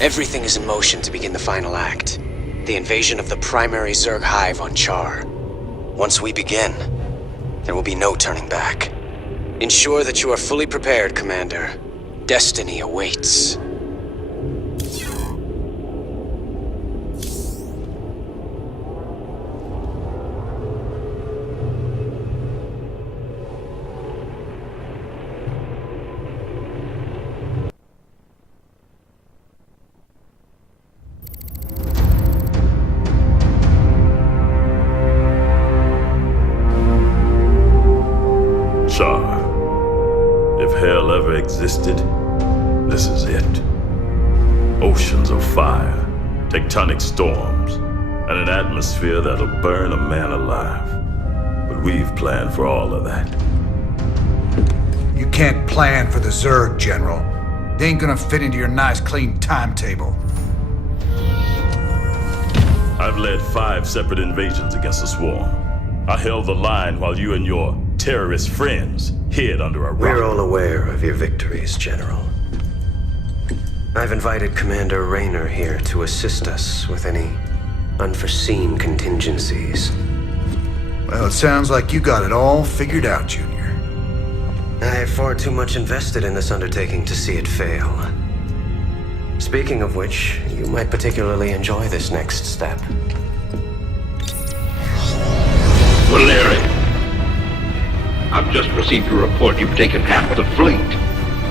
Everything is in motion to begin the final act. The invasion of the primary Zerg hive on Char. Once we begin, there will be no turning back. Ensure that you are fully prepared, Commander. Destiny awaits. If hell ever existed, this is it. Oceans of fire, tectonic storms, and an atmosphere that'll burn a man alive. But we've planned for all of that. You can't plan for the Zerg, General. They ain't gonna fit into your nice, clean timetable. I've led 5 separate invasions against the Swarm. I held the line while you and your terrorist friends hid under a rock. We're all aware of your victories, General. I've invited Commander Raynor here to assist us with any unforeseen contingencies. Well, it sounds like you got it all figured out, Junior. I have far too much invested in this undertaking to see it fail. Speaking of which, you might particularly enjoy this next step. Valeri, I've just received a report you've taken half the fleet.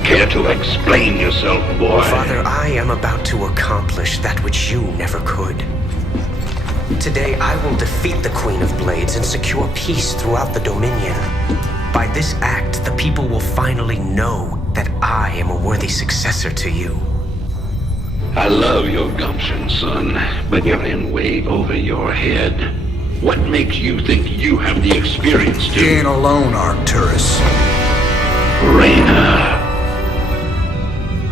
Care to explain yourself, boy? Father, I am about to accomplish that which you never could. Today, I will defeat the Queen of Blades and secure peace throughout the Dominion. By this act, the people will finally know that I am a worthy successor to you. I love your gumption, son, but you're in way over your head. What makes you think you have the experience to... You ain't alone, Arcturus. Raynor.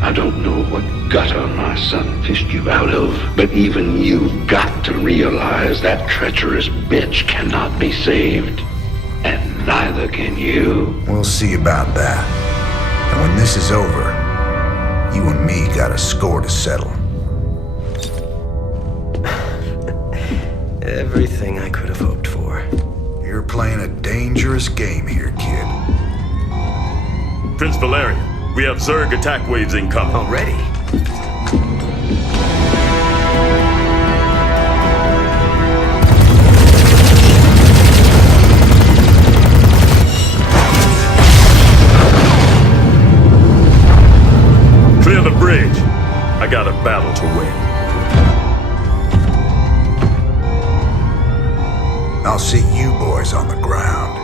I don't know what gutter my son fished you out of, but even you've got to realize that treacherous bitch cannot be saved. And neither can you. We'll see about that. And when this is over, you and me got a score to settle. Everything I could have hoped for. You're playing a dangerous game here, kid. Prince Valerian, we have Zerg attack waves incoming. Already? Clear the bridge. I got a battle to win. I'll see you boys on the ground.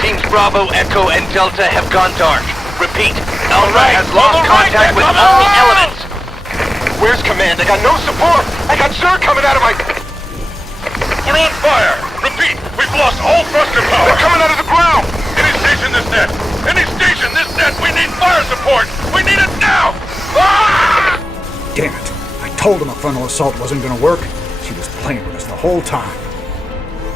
Teams Bravo, Echo, and Delta have gone dark. Repeat, Alpha has lost contact with all elements. Where's command? I got no support! I got Zerg coming out of my... We're on fire! Repeat, we've lost all thruster power! They're coming out of the ground! Any station this net! Any station this net! We need fire support! We need it now! Ah! Damn it. I told him a frontal assault wasn't gonna work. She was playing with us the whole time.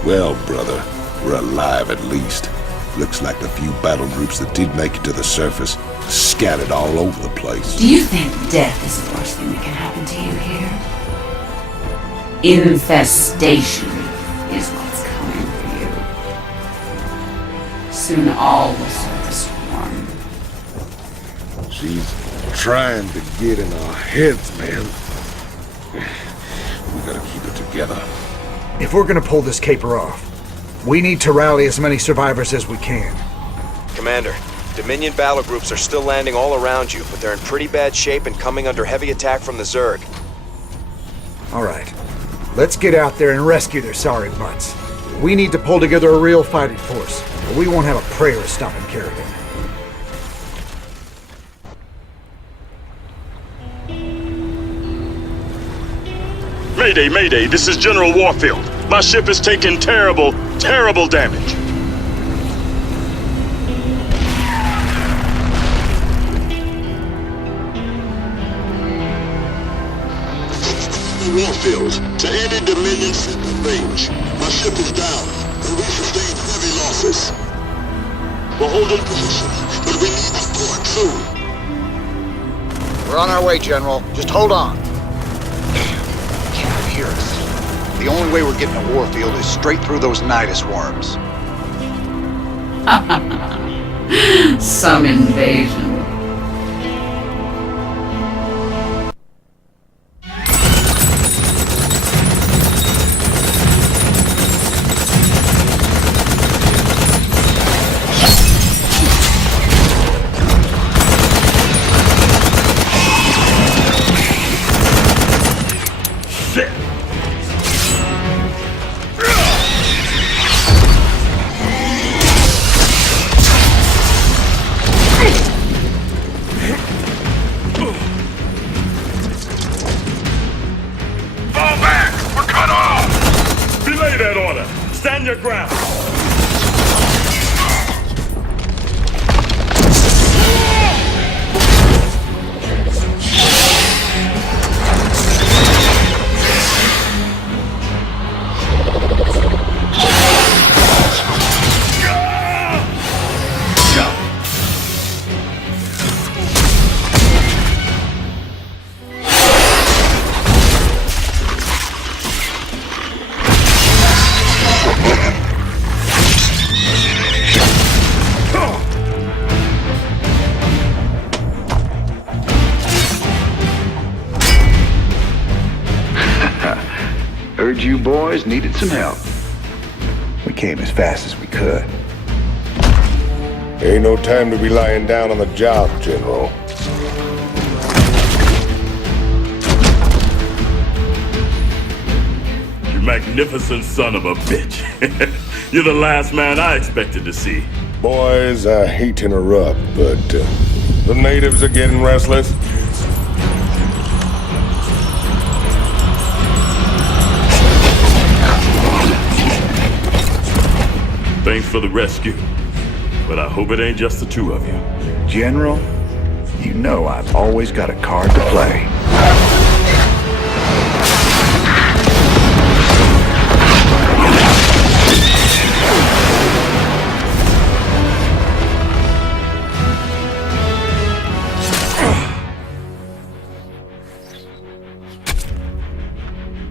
Well, brother, we're alive at least. Looks like the few battle groups that did make it to the surface scattered all over the place. Do you think death is the worst thing that can happen to you here? Infestation is what's coming for you. Soon all will serve as Swarm. She's trying to get in our heads, man. We gotta keep it together. If we're gonna pull this caper off, we need to rally as many survivors as we can. Commander, Dominion battle groups are still landing all around you, but they're in pretty bad shape and coming under heavy attack from the Zerg. Alright, let's get out there and rescue their sorry butts. We need to pull together a real fighting force, or we won't have a prayer to stop in Kerrigan. Mayday, Mayday, this is General Warfield. My ship is taking terrible, terrible damage. Warfield, to any Dominion range. My ship is down, and we sustained heavy losses. We're holding position, but we need support soon. We're on our way, General. Just hold on. Damn, can't hear us. The only way we're getting to Warfield is straight through those Nidus worms. Some invasion. Stand your ground! Heard you boys needed some help. We came as fast as we could. Ain't no time to be lying down on the job, General. You magnificent son of a bitch. You're the last man I expected to see. Boys, I hate to interrupt, but the natives are getting restless. Thanks for the rescue, but I hope it ain't just the two of you. General, you know I've always got a card to play.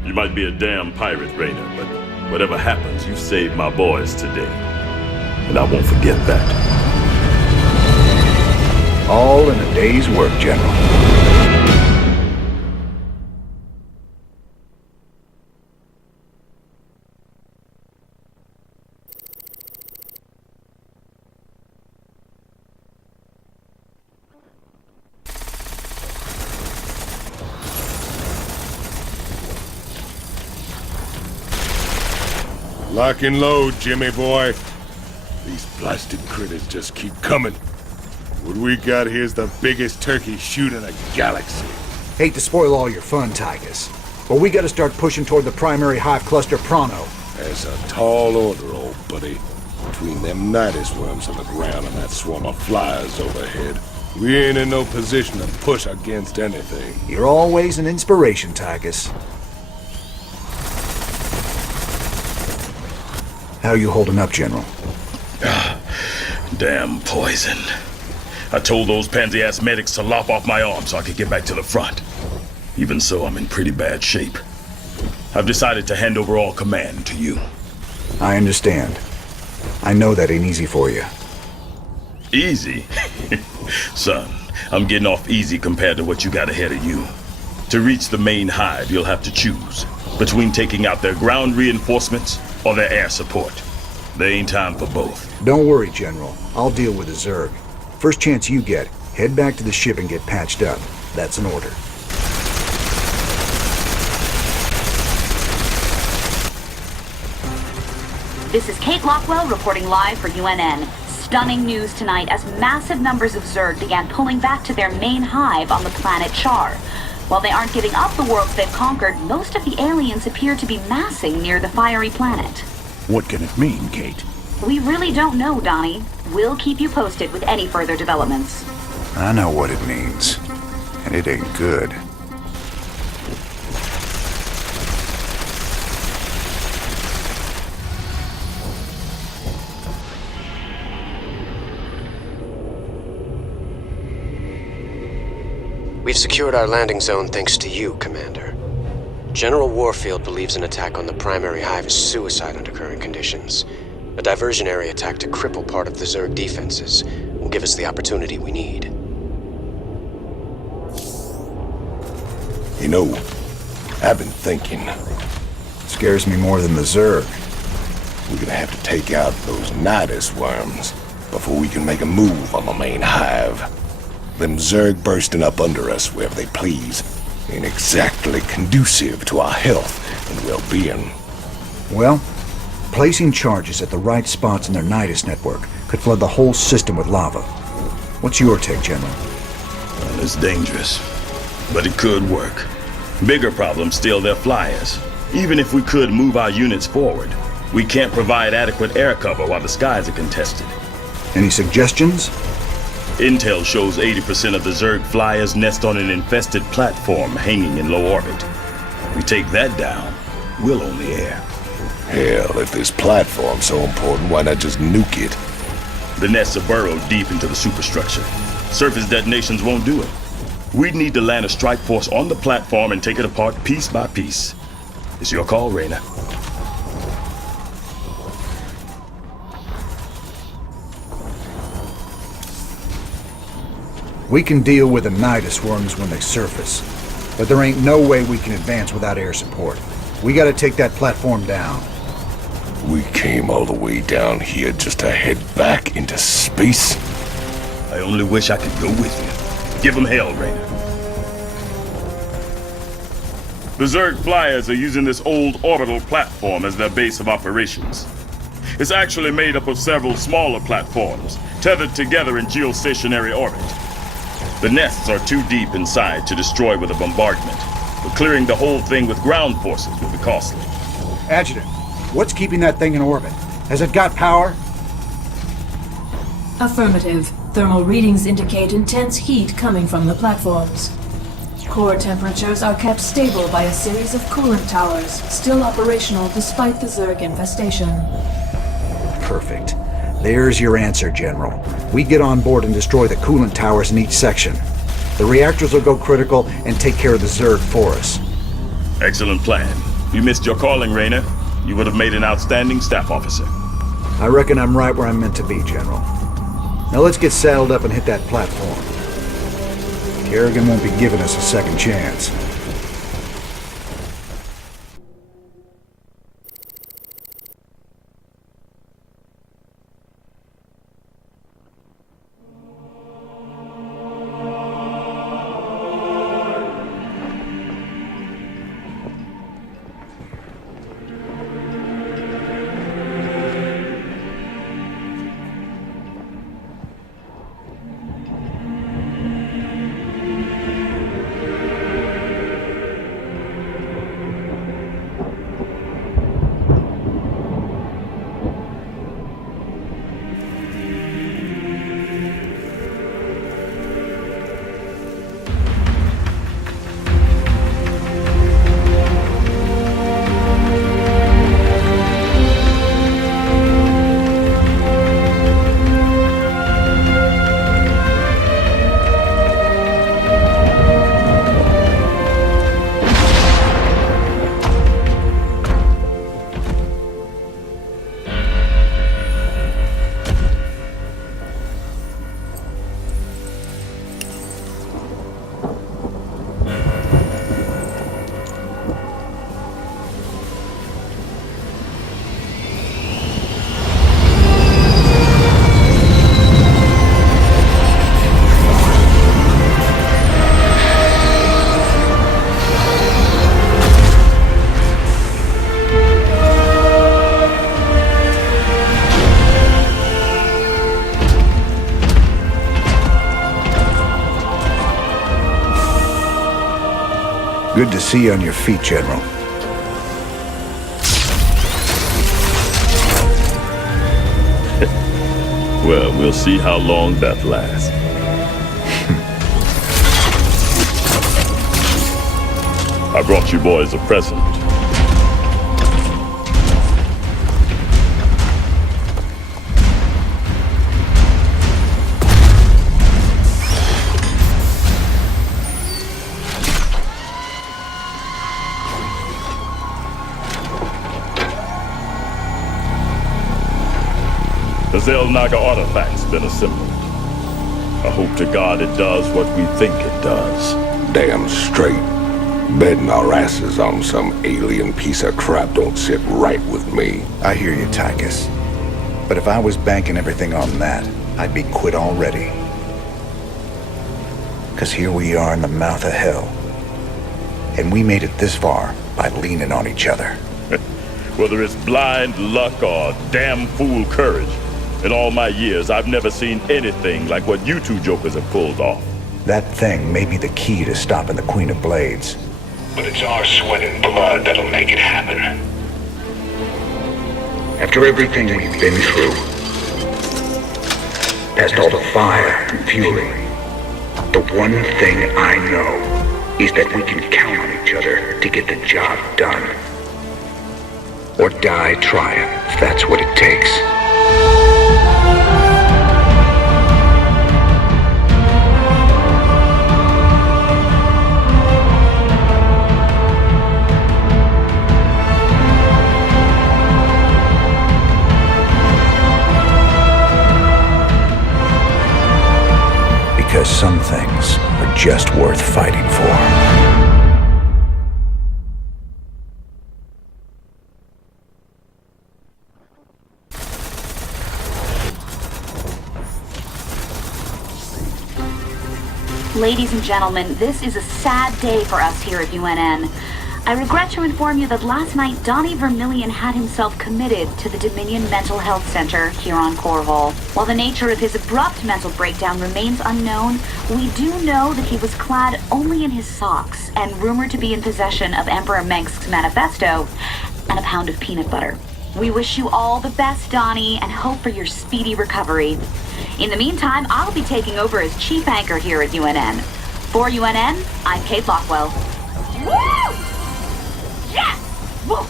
You might be a damn pirate, Rainer, but whatever happens, you saved my boys today. And I won't forget that. All in a day's work, General. Lock and load, Jimmy boy. These blasted critters just keep coming. What we got here's the biggest turkey shoot in the galaxy. Hate to spoil all your fun, Tygus, but we gotta start pushing toward the primary hive cluster pronto. That's a tall order, old buddy. Between them Nidus worms on the ground and that swarm of flies overhead, we ain't in no position to push against anything. You're always an inspiration, Tygus. How you holding up, General? Damn poison. I told those pansy-ass medics to lop off my arm so I could get back to the front. Even so, I'm in pretty bad shape. I've decided to hand over all command to you. I understand. I know that ain't easy for you. Easy? Son, I'm getting off easy compared to what you got ahead of you. To reach the main hive, you'll have to choose between taking out their ground reinforcements or their air support. There ain't time for both. Don't worry, General. I'll deal with the Zerg. First chance you get, head back to the ship and get patched up. That's an order. This is Kate Lockwell reporting live for UNN. Stunning news tonight as massive numbers of Zerg began pulling back to their main hive on the planet Char. While they aren't giving up the worlds they've conquered, most of the aliens appear to be massing near the fiery planet. What can it mean, Kate? We really don't know, Donnie. We'll keep you posted with any further developments. I know what it means, and it ain't good. We've secured our landing zone thanks to you, Commander. General Warfield believes an attack on the primary hive is suicide under current conditions. A diversionary attack to cripple part of the Zerg defenses will give us the opportunity we need. You know, I've been thinking. Scares me more than the Zerg. We're gonna have to take out those Nidus worms before we can make a move on the main hive. Them Zerg bursting up under us wherever they please ain't exactly conducive to our health and well-being. Well, placing charges at the right spots in their Nidus network could flood the whole system with lava. What's your take, General? Well, it's dangerous, but it could work. Bigger problem still their flyers. Even if we could move our units forward, we can't provide adequate air cover while the skies are contested. Any suggestions? Intel shows 80% of the Zerg flyers nest on an infested platform hanging in low orbit. We take that down, we'll own the air. Hell, if this platform's so important, why not just nuke it? The nests are burrowed deep into the superstructure. Surface detonations won't do it. We'd need to land a strike force on the platform and take it apart piece by piece. It's your call, Reyna. We can deal with the Nidus worms when they surface, but there ain't no way we can advance without air support. We gotta take that platform down. We came all the way down here just to head back into space? I only wish I could go with you. Give them hell, Reyna. The Zerg flyers are using this old orbital platform as their base of operations. It's actually made up of several smaller platforms, tethered together in geostationary orbit. The nests are too deep inside to destroy with a bombardment, but clearing the whole thing with ground forces will be costly. Adjutant, what's keeping that thing in orbit? Has it got power? Affirmative. Thermal readings indicate intense heat coming from the platforms. Core temperatures are kept stable by a series of coolant towers, still operational despite the Zerg infestation. Perfect. There's your answer, General. We get on board and destroy the coolant towers in each section. The reactors will go critical and take care of the Zerg for us. Excellent plan. You missed your calling, Reyna. You would have made an outstanding staff officer. I reckon I'm right where I'm meant to be, General. Now let's get saddled up and hit that platform. Kerrigan won't be giving us a second chance. Good to see you on your feet, General. Well, we'll see how long that lasts. I brought you boys a present. The Zelnaga artifact's been assembled. I hope to God it does what we think it does. Damn straight. Betting our asses on some alien piece of crap don't sit right with me. I hear you, Tychus. But if I was banking everything on that, I'd be quit already. 'Cause here we are in the mouth of hell. And we made it this far by leaning on each other. Whether it's blind luck or damn fool courage, in all my years, I've never seen anything like what you two jokers have pulled off. That thing may be the key to stopping the Queen of Blades. But it's our sweat and blood that'll make it happen. After everything we've been through, past all the fire and fury, the one thing I know is that we can count on each other to get the job done. Or die trying, if that's what it takes. Because some things are just worth fighting for. Ladies and gentlemen, this is a sad day for us here at UNN. I regret to inform you that last night Donnie Vermillion had himself committed to the Dominion Mental Health Center here on Corhole. While the nature of his abrupt mental breakdown remains unknown, we do know that he was clad only in his socks and rumored to be in possession of Emperor Mengsk's manifesto and a pound of peanut butter. We wish you all the best, Donnie, and hope for your speedy recovery. In the meantime, I'll be taking over as chief anchor here at UNN. For UNN, I'm Kate Lockwell. Woo! Yes! Woo!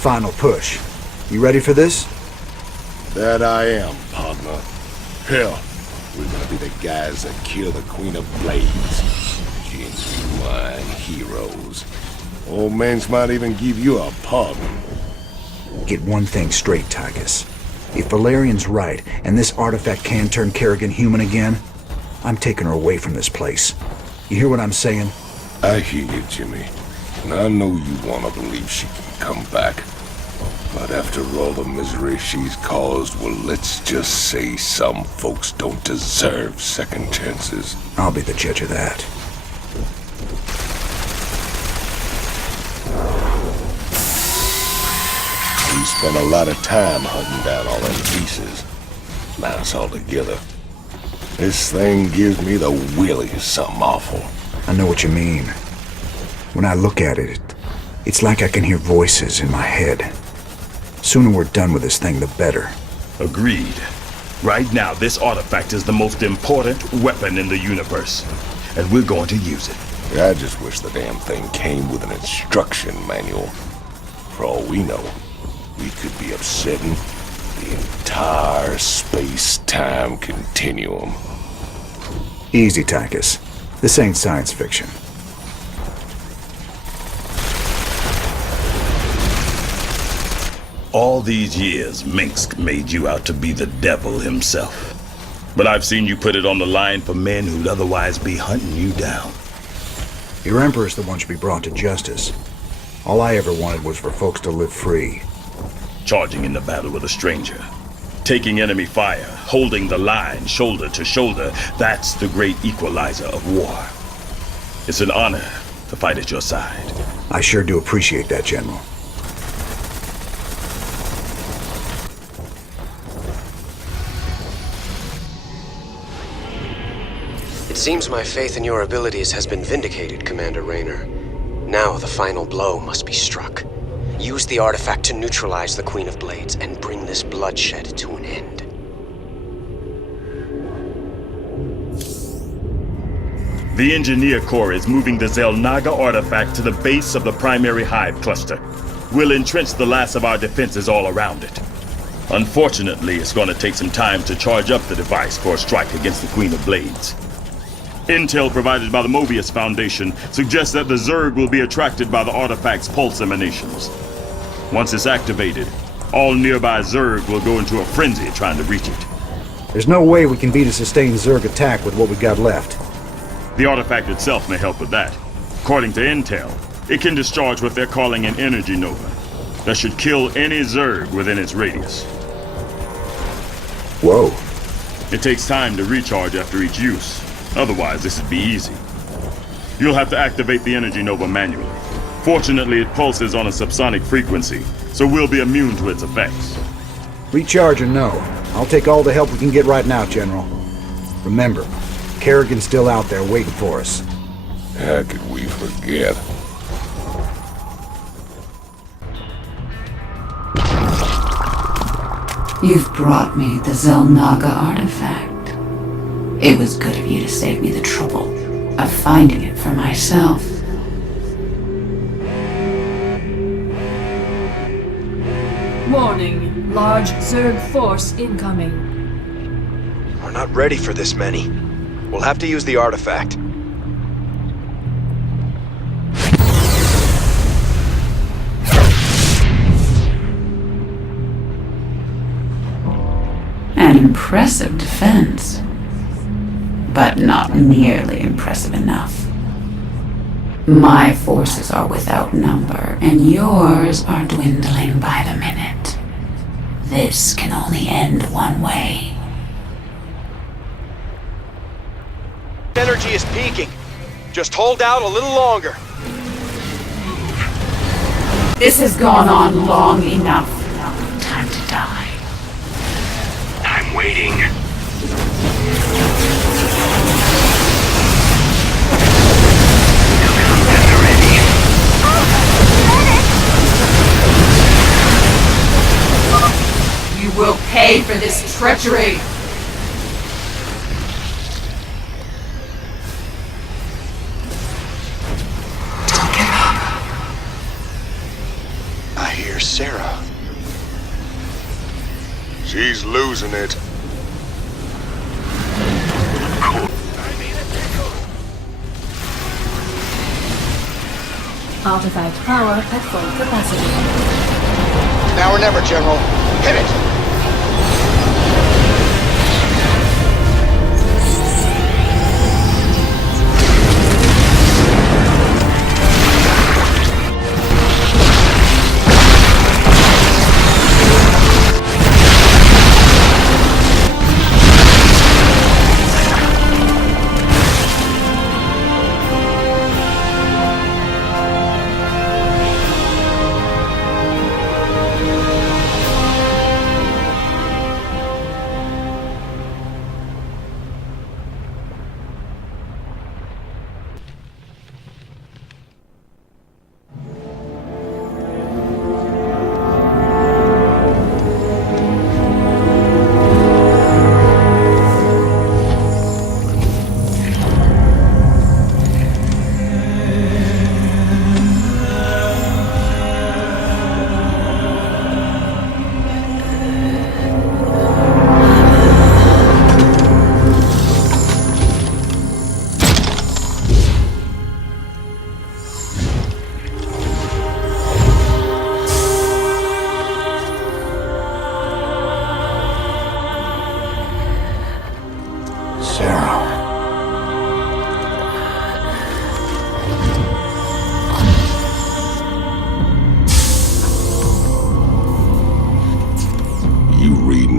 Final push. You ready for this? That I am, partner. Hell, we're gonna be the guys that kill the Queen of Blades. Genuine heroes. Old Mensch might even give you a pardon. Get one thing straight, Tychus. If Valerian's right, and this artifact can turn Kerrigan human again, I'm taking her away from this place. You hear what I'm saying? I hear you, Jimmy. And I know you want to believe she can come back. But after all the misery she's caused, well, let's just say some folks don't deserve second chances. I'll be the judge of that. We spent a lot of time hunting down all them pieces. Now it's all together. This thing gives me the willies something awful. I know what you mean. When I look at it, it's like I can hear voices in my head. Sooner we're done with this thing, the better. Agreed. Right now, this artifact is the most important weapon in the universe, and we're going to use it. I just wish the damn thing came with an instruction manual. For all we know, we could be upsetting the entire space-time continuum. Easy, Tychus. This ain't science fiction. All these years, Mengsk made you out to be the devil himself. But I've seen you put it on the line for men who'd otherwise be hunting you down. Your Emperor's the one should be brought to justice. All I ever wanted was for folks to live free. Charging in the battle with a stranger. Taking enemy fire, holding the line shoulder to shoulder, that's the great equalizer of war. It's an honor to fight at your side. I sure do appreciate that, General. It seems my faith in your abilities has been vindicated, Commander Raynor. Now the final blow must be struck. Use the artifact to neutralize the Queen of Blades and bring this bloodshed to an end. The Engineer Corps is moving the Zelnaga artifact to the base of the primary hive cluster. We'll entrench the last of our defenses all around it. Unfortunately, it's going to take some time to charge up the device for a strike against the Queen of Blades. Intel provided by the Mobius Foundation suggests that the Zerg will be attracted by the artifact's pulse emanations. Once it's activated, all nearby Zerg will go into a frenzy trying to reach it. There's no way we can beat a sustained Zerg attack with what we got left. The artifact itself may help with that. According to intel, it can discharge what they're calling an energy nova. That should kill any Zerg within its radius. Whoa. It takes time to recharge after each use. Otherwise, this would be easy. You'll have to activate the energy nova manually. Fortunately, it pulses on a subsonic frequency, so we'll be immune to its effects. Recharge or no, I'll take all the help we can get right now, General. Remember, Kerrigan's still out there waiting for us. How could we forget? You've brought me the Zelnaga artifact. It was good of you to save me the trouble of finding it for myself. Warning. Large Zerg force incoming. We're not ready for this many. We'll have to use the artifact. An impressive defense, but not nearly impressive enough. My forces are without number, and yours are dwindling by the minute. This can only end one way. Energy is peaking. Just hold out a little longer. This has gone on long enough. Time to die. I'm waiting. You will pay for this treachery! Don't give up. I hear Sarah. She's losing it. Artifact power at full capacity. Now or never, General. Hit it!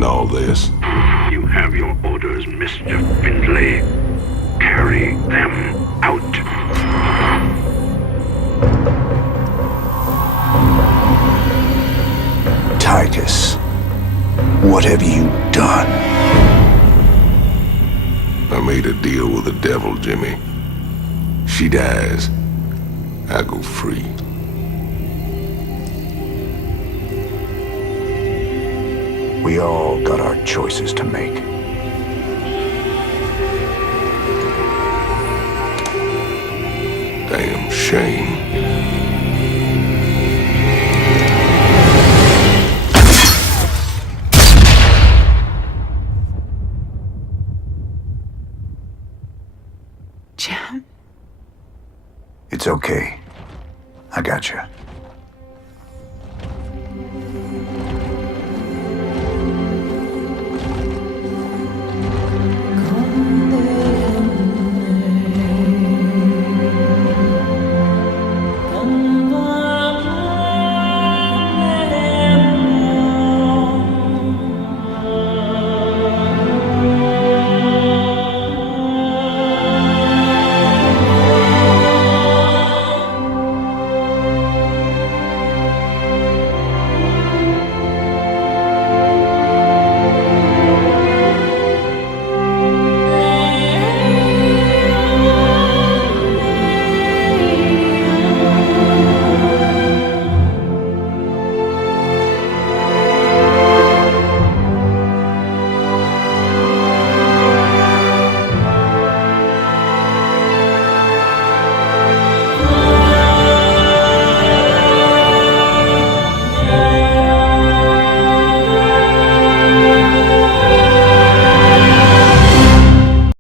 All this. You have your orders, Mr. Findlay. Carry them out. Titus, what have you done? I made a deal with the devil, Jimmy. She dies, I go free. We all got our choices to make. Damn shame. Jim? It's okay. I got you.